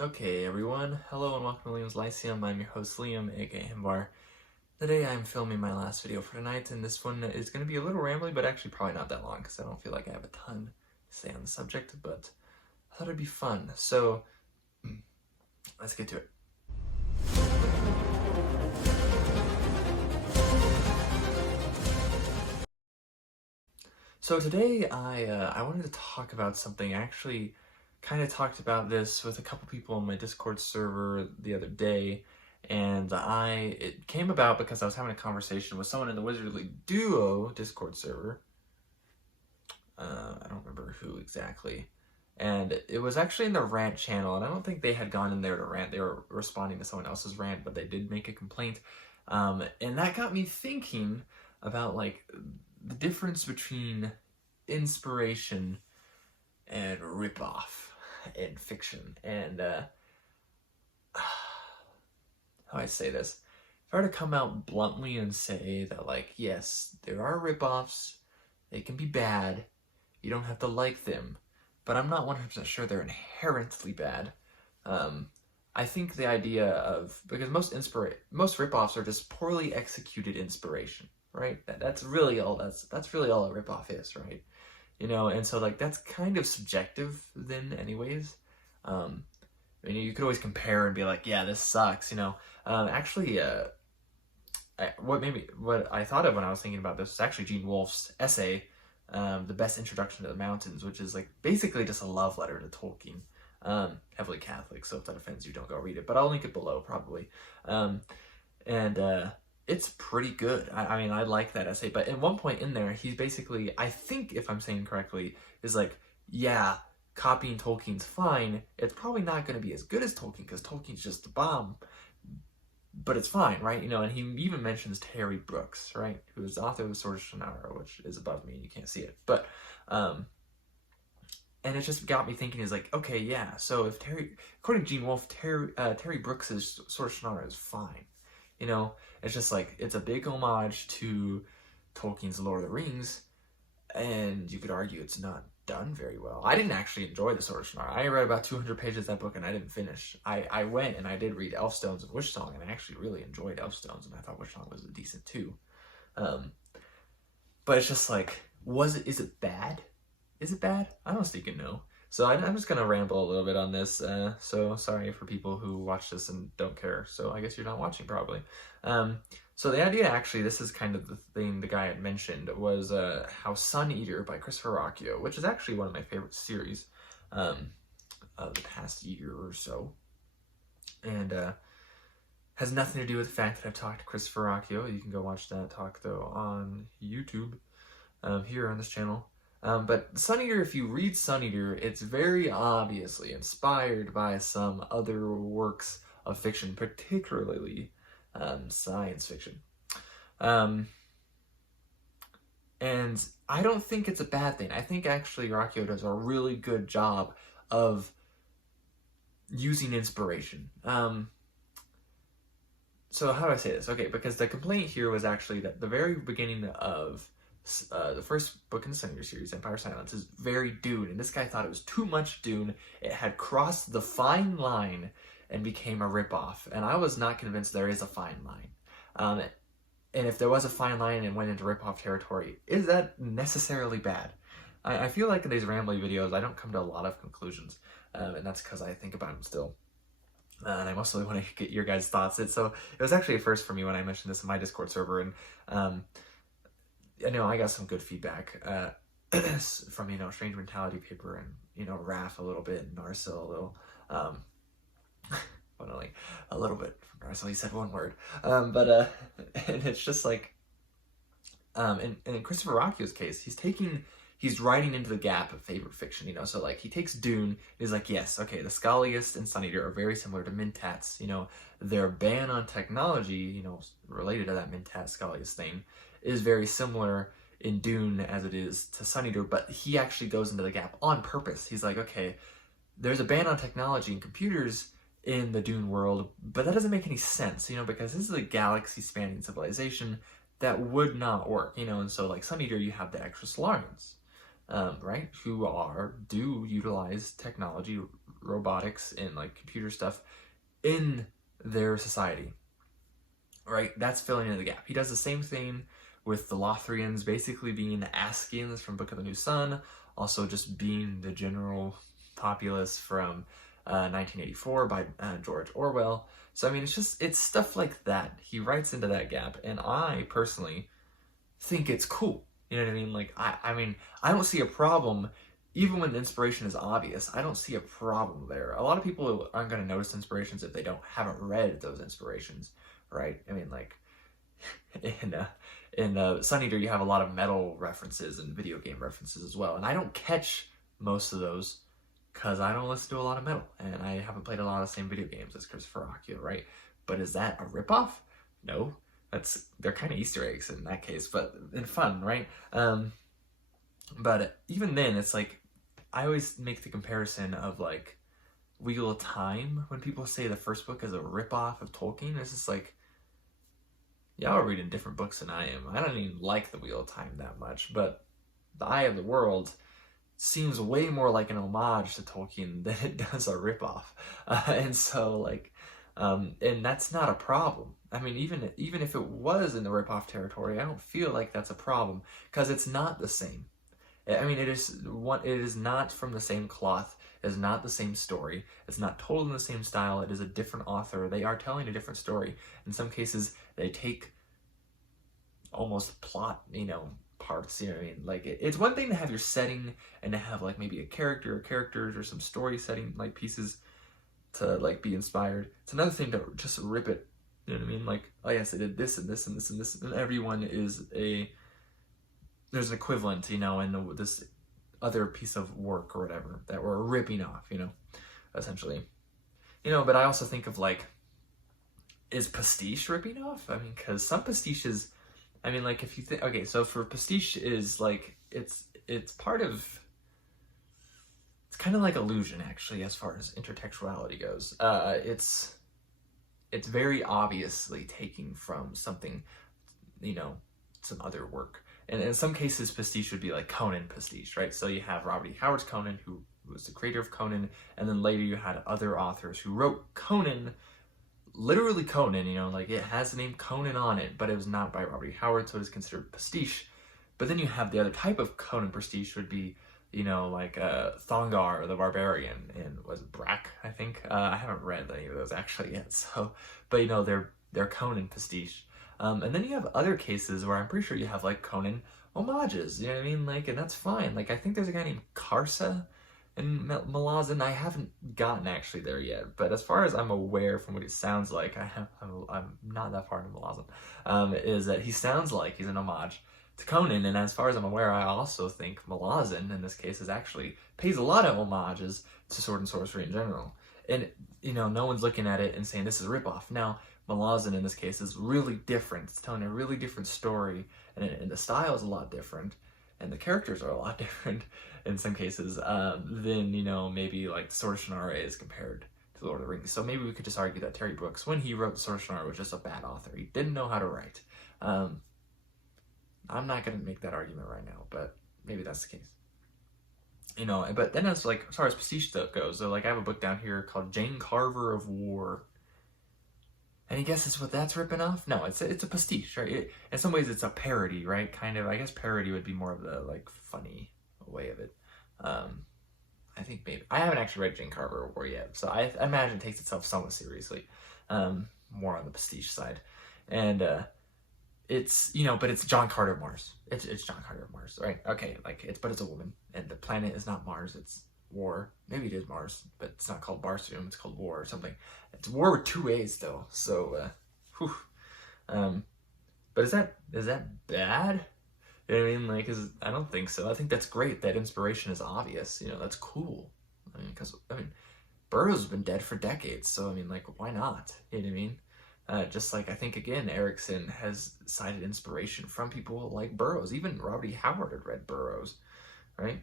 Okay, everyone. Hello and welcome to Liam's Lyceum. I'm your host, Liam, aka Himbar. Today I'm filming my last video for tonight, and this one is going to be a little rambly, but actually probably not that long, because I don't feel like I have a ton to say on the subject, but I thought it'd be fun. So, let's get to it. So today I wanted to talk about something. I actually kind of talked about this with a couple people on my Discord server the other day, and it came about because I was having a conversation with someone in the Wizardly Duo Discord server. I don't remember who exactly. And it was actually in the rant channel, and I don't think they had gone in there to rant. They were responding to someone else's rant, but they did make a complaint. And that got me thinking about like the difference between inspiration and ripoff in fiction. And how I say this, if I were to come out bluntly and say that, like, yes, there are ripoffs, they can be bad, you don't have to like them, but I'm not 100% sure they're inherently bad. I think the idea of, because most ripoffs are just poorly executed inspiration, right? That's really all that's really all a ripoff is, right? You know, and so like that's kind of subjective then, anyways. I mean, you could always compare and be like, yeah, this sucks, you know. Actually, what I thought of when I was thinking about this was actually Gene Wolfe's essay, The Best Introduction to the Mountains, which is like basically just a love letter to Tolkien. Heavily Catholic, so if that offends you, don't go read it, but I'll link it below probably. And it's pretty good. I mean, I like that essay, but at one point in there, he's basically, I think if I'm saying correctly, is like, yeah, copying Tolkien's fine. It's probably not going to be as good as Tolkien because Tolkien's just a bomb, but it's fine, right? You know, and he even mentions Terry Brooks, right, who is the author of The Sword of Shannara, which is above me and you can't see it, but and it just got me thinking, is like, okay, yeah, so if according to Gene Wolfe, Terry Brooks' Sword of Shannara is fine. You know, it's just like, it's a big homage to Tolkien's Lord of the Rings, and you could argue it's not done very well. I didn't actually enjoy The Sword of Shannara. I read about 200 pages of that book and I didn't finish. I went and I did read Elfstones and Wishsong, and I actually really enjoyed Elfstones, and I thought Wishsong was decent too. But it's just like, is it bad? Is it bad? I don't think you know. So I'm just gonna ramble a little bit on this. So sorry for people who watch this and don't care. So I guess you're not watching probably. So the idea, actually, this is kind of the thing the guy had mentioned, was how Sun Eater by Christopher Rocchio, which is actually one of my favorite series of the past year or so, and has nothing to do with the fact that I've talked to Christopher Rocchio. You can go watch that talk though on YouTube here on this channel. But Sun Eater, if you read Sun Eater, it's very obviously inspired by some other works of fiction, particularly science fiction. And I don't think it's a bad thing. I think actually Rocchio does a really good job of using inspiration. So how do I say this? Okay, because the complaint here was actually that the very beginning of the first book in the Sun Eater series, Empire Silence, is very Dune, and this guy thought it was too much Dune. It had crossed the fine line and became a ripoff, and I was not convinced there is a fine line. And if there was a fine line and went into ripoff territory, is that necessarily bad? I feel like in these rambly videos, I don't come to a lot of conclusions, and that's because I think about them still. And I mostly want to get your guys' thoughts. It was actually a first for me when I mentioned this in my Discord server, and I know I got some good feedback from, you know, Strange Mentality Paper and, you know, Raph a little bit, and Narsil a little. Funnily, a little bit from Narsil. He said one word. And it's just like, and in Christopher Rocchio's case, he's writing into the gap of favorite fiction, you know, so like he takes Dune, and he's like, yes, okay, the Scholiast and Sun Eater are very similar to Mentats, you know, their ban on technology, you know, related to that Mentat Scholiast thing, is very similar in Dune as it is to Sun Eater, but he actually goes into the gap on purpose. He's like, okay, there's a ban on technology and computers in the Dune world, but that doesn't make any sense, you know, because this is a galaxy-spanning civilization that would not work, you know, and so like Sun Eater, you have the extra Solarians, right, who do utilize technology robotics and like computer stuff in their society, right? That's filling in the gap. He does the same thing with the Lothrians basically being Askians from Book of the New Sun, also just being the general populace from 1984 by George Orwell. So I mean, it's stuff like that. He writes into that gap, and I personally think it's cool. You know what I mean? Like I mean, I don't see a problem. Even when inspiration is obvious, I don't see a problem there. A lot of people aren't going to notice inspirations if they haven't read those inspirations, right? I mean, like in Sun Eater, you have a lot of metal references and video game references as well, and I don't catch most of those because I don't listen to a lot of metal, and I haven't played a lot of the same video games as Christopher Akio, right? But is that a ripoff? No, they're kind of Easter eggs in that case, but in fun, right? But even then, it's like I always make the comparison of like Wheel of Time when people say the first book is a ripoff of Tolkien. It's just like, y'all are reading different books than I am. I don't even like the Wheel of Time that much, but The Eye of the World seems way more like an homage to Tolkien than it does a ripoff. And so like, and that's not a problem. I mean, even if it was in the ripoff territory, I don't feel like that's a problem because it's not the same. I mean, it is not from the same cloth. It is not the same story. It's not told in the same style. It is a different author. They are telling a different story. In some cases, they take almost plot, parts, you know what I mean? Like, it's one thing to have your setting and to have, like, maybe a character or characters or some story setting, like, pieces to, like, be inspired. It's another thing to just rip it, you know what I mean? Like, oh, yes, I did this and this and this and this, and everyone is there's an equivalent, in this other piece of work or whatever that we're ripping off, essentially. But I also think of, like, is pastiche ripping off? I mean, because some pastiches, I mean, like, if you think, okay, so for pastiche is, like, it's part of, it's kind of like illusion, actually, as far as intertextuality goes. It's very obviously taking from something, some other work. And in some cases, pastiche would be like Conan pastiche, right? So you have Robert E. Howard's Conan, who was the creator of Conan, and then later you had other authors who wrote Conan, literally Conan, like it has the name Conan on it, but it was not by Robert E. Howard, so it is considered pastiche. But then you have the other type of Conan pastiche would be, like Thongar the Barbarian, and was it Brack, I think? I haven't read any of those actually yet, so, but they're Conan pastiche. And then you have other cases where I'm pretty sure you have like Conan homages, you know what I mean? Like, and that's fine. Like, I think there's a guy named Karsa in Malazan. I haven't gotten actually there yet, but as far as I'm aware from what he sounds like, I'm not that far into Malazan, is that he sounds like he's an homage to Conan. And as far as I'm aware, I also think Malazan in this case actually pays a lot of homages to sword and sorcery in general. And, no one's looking at it and saying this is a ripoff. Now, Malazan in this case is really different. It's telling a really different story, and the style is a lot different, and the characters are a lot different in some cases than, maybe like Sword of Shannara is compared to Lord of the Rings. So maybe we could just argue that Terry Brooks, when he wrote Sword of Shannara, was just a bad author. He didn't know how to write. I'm not going to make that argument right now, but maybe that's the case. But then as far as pastiche goes, so like I have a book down here called Jane Carver of War. Any guesses what that's ripping off? No, it's a pastiche, right? In some ways, it's a parody, right? Kind of. I guess parody would be more of the like funny way of it. I think maybe I haven't actually read Jane Carver of War yet, so I imagine it takes itself somewhat seriously, more on the pastiche side, and it's but it's John Carter of Mars. It's John Carter of Mars, right? Okay, but it's a woman, and the planet is not Mars. It's War. Maybe it is Mars, but it's not called Barsoom. It's called War or something. It's War with 2 A's though. So, but is that bad? You know what I mean? Like, I don't think so. I think that's great that inspiration is obvious. That's cool. I mean, because Burroughs has been dead for decades, so I mean, like, why not? You know what I mean? Just like I think again, Erickson has cited inspiration from people like Burroughs. Even Robert E. Howard had read Burroughs, right?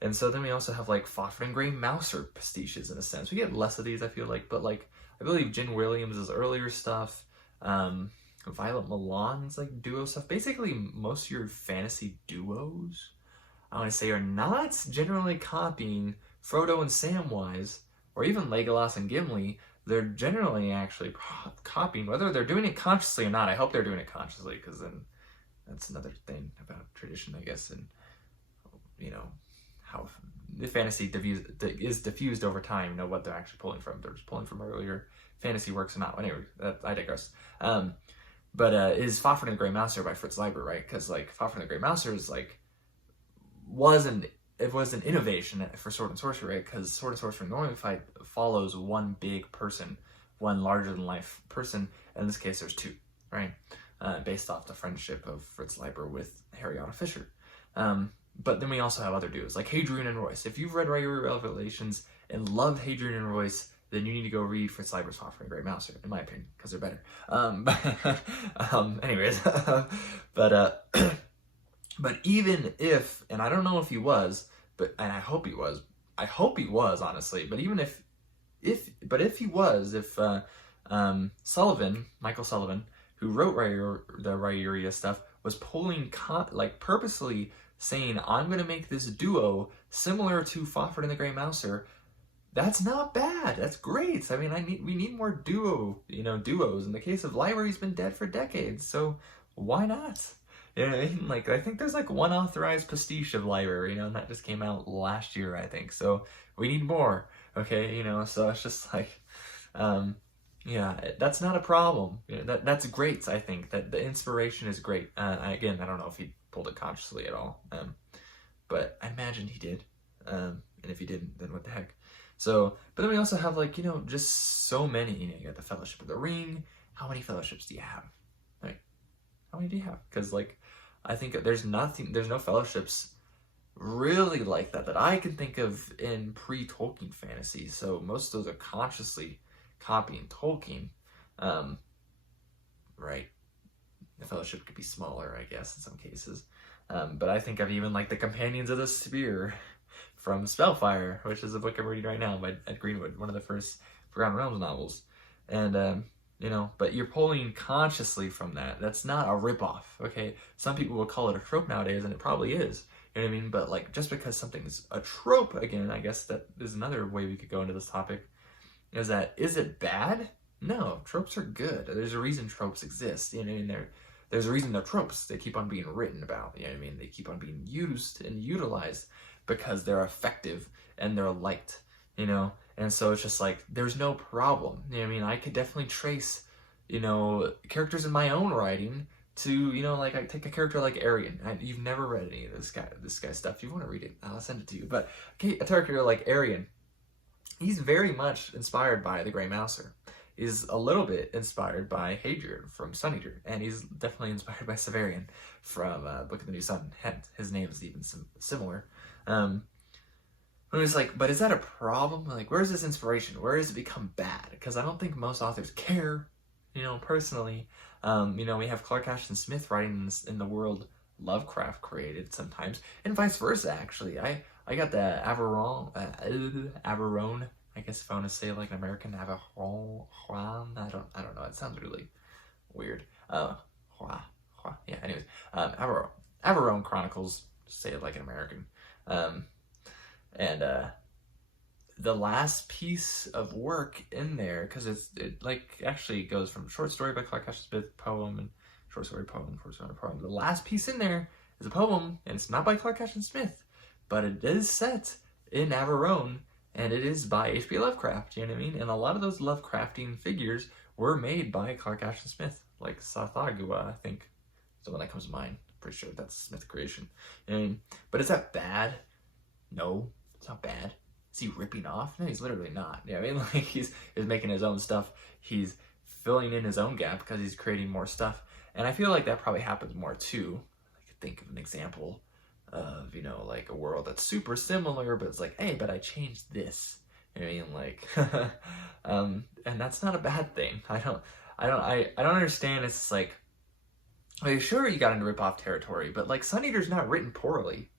And so then we also have like Fafhrd and Gray Mouser pastiches in a sense. We get less of these, I feel like, but like I believe Jen Williams' earlier stuff, Violet Milan's like duo stuff. Basically, most of your fantasy duos, I want to say, are not generally copying Frodo and Samwise, or even Legolas and Gimli, they're generally actually copying, whether they're doing it consciously or not. I hope they're doing it consciously, because then that's another thing about tradition, I guess, and how the fantasy is diffused over time. What they're actually pulling from. They're just pulling from earlier fantasy works or not. Anyway, I digress. But is Fafhrd and the Grey Mouser by Fritz Leiber, right? Because like Fafhrd and the Grey Mouser is like was an innovation for Sword and Sorcery, right? Because Sword and Sorcery normally follows one big person, one larger than life person. In this case, there's two, right? Based off the friendship of Fritz Leiber with Harry Otto Fischer. But then we also have other duos like Hadrian and Royce. If you've read Writer Revelations and loved Hadrian and Royce, then you need to go read Fritz Leiber's Fafhrd and Grey Mouser, in my opinion, because they're better. Anyways, but even if, and I don't know if he was, and I hope he was, honestly. But even if he was, Sullivan, Michael Sullivan, who wrote the Rhyuria stuff, was pulling purposely saying, I'm going to make this duo similar to Fafhrd and the Grey Mouser, that's not bad. That's great. I mean, we need more duos. In the case of Leiber, he's been dead for decades, so why not? You know what I mean? Like, I think there's like one authorized pastiche of Leiber, and that just came out last year, I think. So we need more, okay? So it's just like, yeah, that's not a problem. That's great, I think. That the inspiration is great. Again, I don't know if he pulled it consciously at all, but I imagine he did. And if he didn't, then what the heck? So, but then we also have just so many. You got the Fellowship of the Ring. How many fellowships do you have? Right? How many do you have? Because I think there's no fellowships really like that I can think of in pre-Tolkien fantasy. So most of those are consciously copying Tolkien, right? The Fellowship could be smaller, I guess, in some cases. But I think of even like the Companions of the Spear from Spellfire, which is a book I'm reading right now by Ed Greenwood, one of the first Forgotten Realms novels. And but you're pulling consciously from that. That's not a ripoff, okay? Some people will call it a trope nowadays, and it probably is. You know what I mean? But just because something's a trope, again, I guess that is another way we could go into this topic. Is it bad? No, tropes are good. There's a reason tropes exist. You know what I mean? There's a reason they're tropes. They keep on being written about. You know what I mean? They keep on being used and utilized because they're effective and they're liked. And so it's just like, there's no problem. You know what I mean? I could definitely trace, characters in my own writing to, I take a character like Arian. You've never read any of this guy's stuff. If you want to read it, I'll send it to you. But okay, a character like Arian, he's very much inspired by the Grey Mouser. He's a little bit inspired by Hadrian from Sun Eater, and he's definitely inspired by Severian from Book of the New Sun. His name is even similar. It was like, but is that a problem? Like, where's this inspiration? Where does it become bad? Because I don't think most authors care, personally. We have Clark Ashton Smith writing in the world Lovecraft created sometimes, and vice versa, actually. I got the Averone, I guess if I want to say like an American, Averone, I don't know, it sounds really weird. Yeah, anyways, Averone Chronicles, say it like an American. And the last piece of work in there, because it actually goes from short story by Clark Ashton Smith, poem, and short story, poem, short story, poem. The last piece in there is a poem, and it's not by Clark Ashton Smith, but it is set in Averone, and it is by H.P. Lovecraft, you know what I mean? And a lot of those Lovecraftian figures were made by Clark Ashton Smith, like Sathagua, I think, is the one that comes to mind. Pretty sure that's a Smith creation. You know what I mean? But is that bad? No, it's not bad. Is he ripping off? No, he's literally not. You know what I mean? Like, he's making his own stuff. He's filling in his own gap because he's creating more stuff. And I feel like that probably happens more too. I could think of an example of, like a world that's super similar, but it's like, hey, but I changed this. You know what I mean? Like, and that's not a bad thing. I don't understand. It's like, sure, you got into rip-off territory, but like Sun Eater's not written poorly.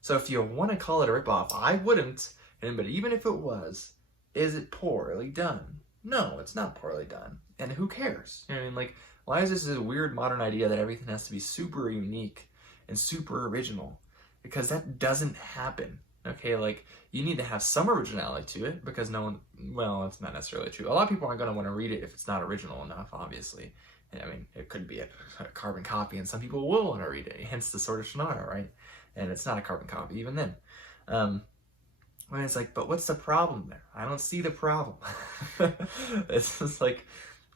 So if you want to call it a ripoff, I wouldn't. But even if it was, is it poorly done? No, it's not poorly done. And who cares? You know what I mean? Like, why is this a weird modern idea that everything has to be super unique and super original? Because that doesn't happen. Okay, like, you need to have some originality to it, because no one, well, it's not necessarily true. A lot of people aren't going to want to read it if it's not original enough, obviously. I mean, it could be a carbon copy, and some people will want to read it, hence the Sword of Shannara, right? And it's not a carbon copy, even then. When it's like, but what's the problem there? I don't see the problem. It's just like,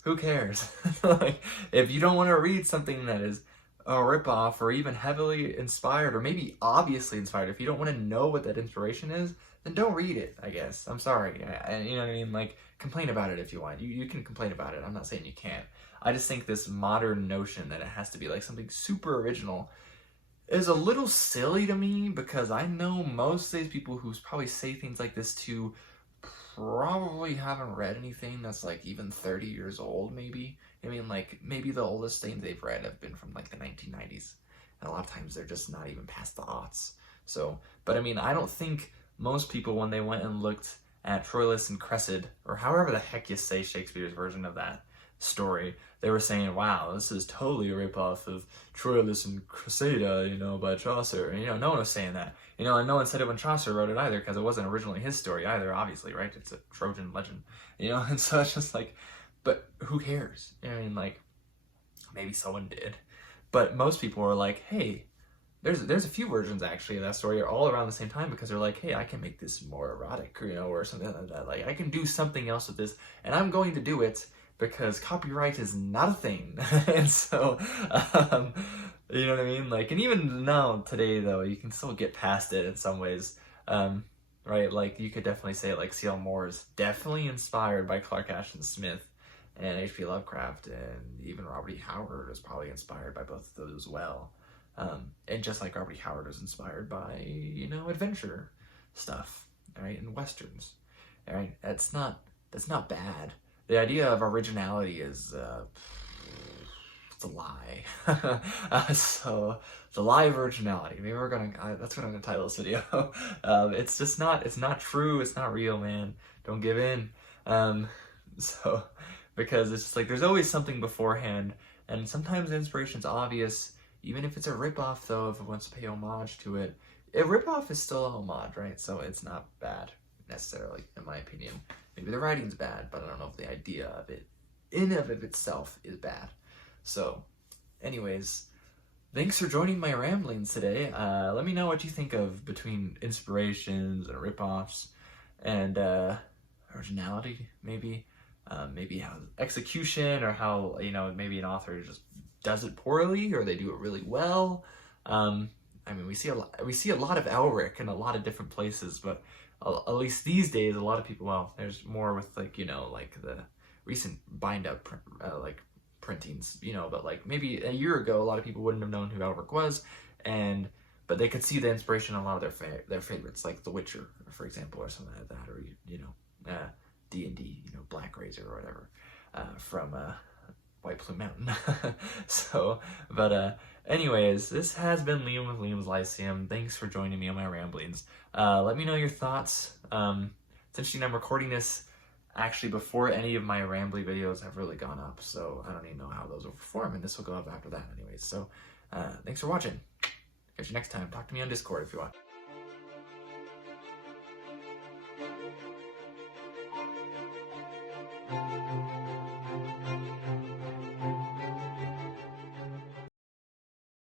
who cares? Like, if you don't want to read something that is a ripoff or even heavily inspired or maybe obviously inspired, if you don't want to know what that inspiration is, then don't read it, I guess. I'm sorry. You know what I mean? Like, complain about it if you want. You can complain about it. I'm not saying you can't. I just think this modern notion that it has to be like something super original is a little silly to me, because I know most of these people who probably say things like this too probably haven't read anything that's like even 30 years old, maybe. I mean, like, maybe the oldest things they've read have been from like the 1990s. And a lot of times they're just not even past the aughts. So, but I mean, I don't think most people, when they went and looked at Troilus and Cressida, or however the heck you say Shakespeare's version of that story, they were saying, wow, this is totally a ripoff of Troilus and Cressida, you know, by Chaucer. And, you know, no one was saying that. You know, and no one said it when Chaucer wrote it either, because it wasn't originally his story either, obviously, right? It's a Trojan legend, you know? And so it's just like, but who cares? I mean, like, maybe someone did. But most people are like, hey, there's a few versions, actually, of that story all around the same time, because they're like, hey, I can make this more erotic, you know, or something like that. Like, I can do something else with this, and I'm going to do it, because copyright is not a thing. And so, you know what I mean? Like, and even now, today, though, you can still get past it in some ways, right? Like, you could definitely say, like, C.L. Moore is definitely inspired by Clark Ashton Smith and H.P. Lovecraft, and even Robert E. Howard is probably inspired by both of those as well. And just like Robert E. Howard is inspired by, you know, adventure stuff, right? And Westerns, right? That's not bad. The idea of originality is, it's a lie. So, the lie of originality. Maybe we're gonna, that's what I'm gonna title this video. It's just not, it's not true, it's not real, man. Don't give in. So, because it's just like, there's always something beforehand, and sometimes the inspiration's obvious, even if it's a ripoff, though, if it wants to pay homage to it. A ripoff is still a homage, right? So it's not bad, necessarily, in my opinion. Maybe the writing's bad, but I don't know if the idea of it, in and of itself, is bad. So, anyways, thanks for joining my ramblings today. Let me know what you think of between inspirations and ripoffs, and originality, maybe. Maybe how execution, or how, you know, maybe an author just does it poorly, or they do it really well. I mean, we see a lot of Elric in a lot of different places, but at least these days, a lot of people, well, there's more with, like, you know, like the recent bind-up like printings, you know, but like maybe a year ago, a lot of people wouldn't have known who Elric was, but they could see the inspiration in a lot of their favorites, like The Witcher, for example, or something like that, or, you know, D&D, you know, Black Razor or whatever, from White Plume Mountain. So, but anyways, this has been Liam with Liam's Lyceum. Thanks for joining me on my ramblings. Let me know your thoughts. It's interesting, I'm recording this actually before any of my rambly videos have really gone up, so I don't even know how those will perform, and this will go up after that anyways. So, thanks for watching. Catch you next time. Talk to me on Discord if you want.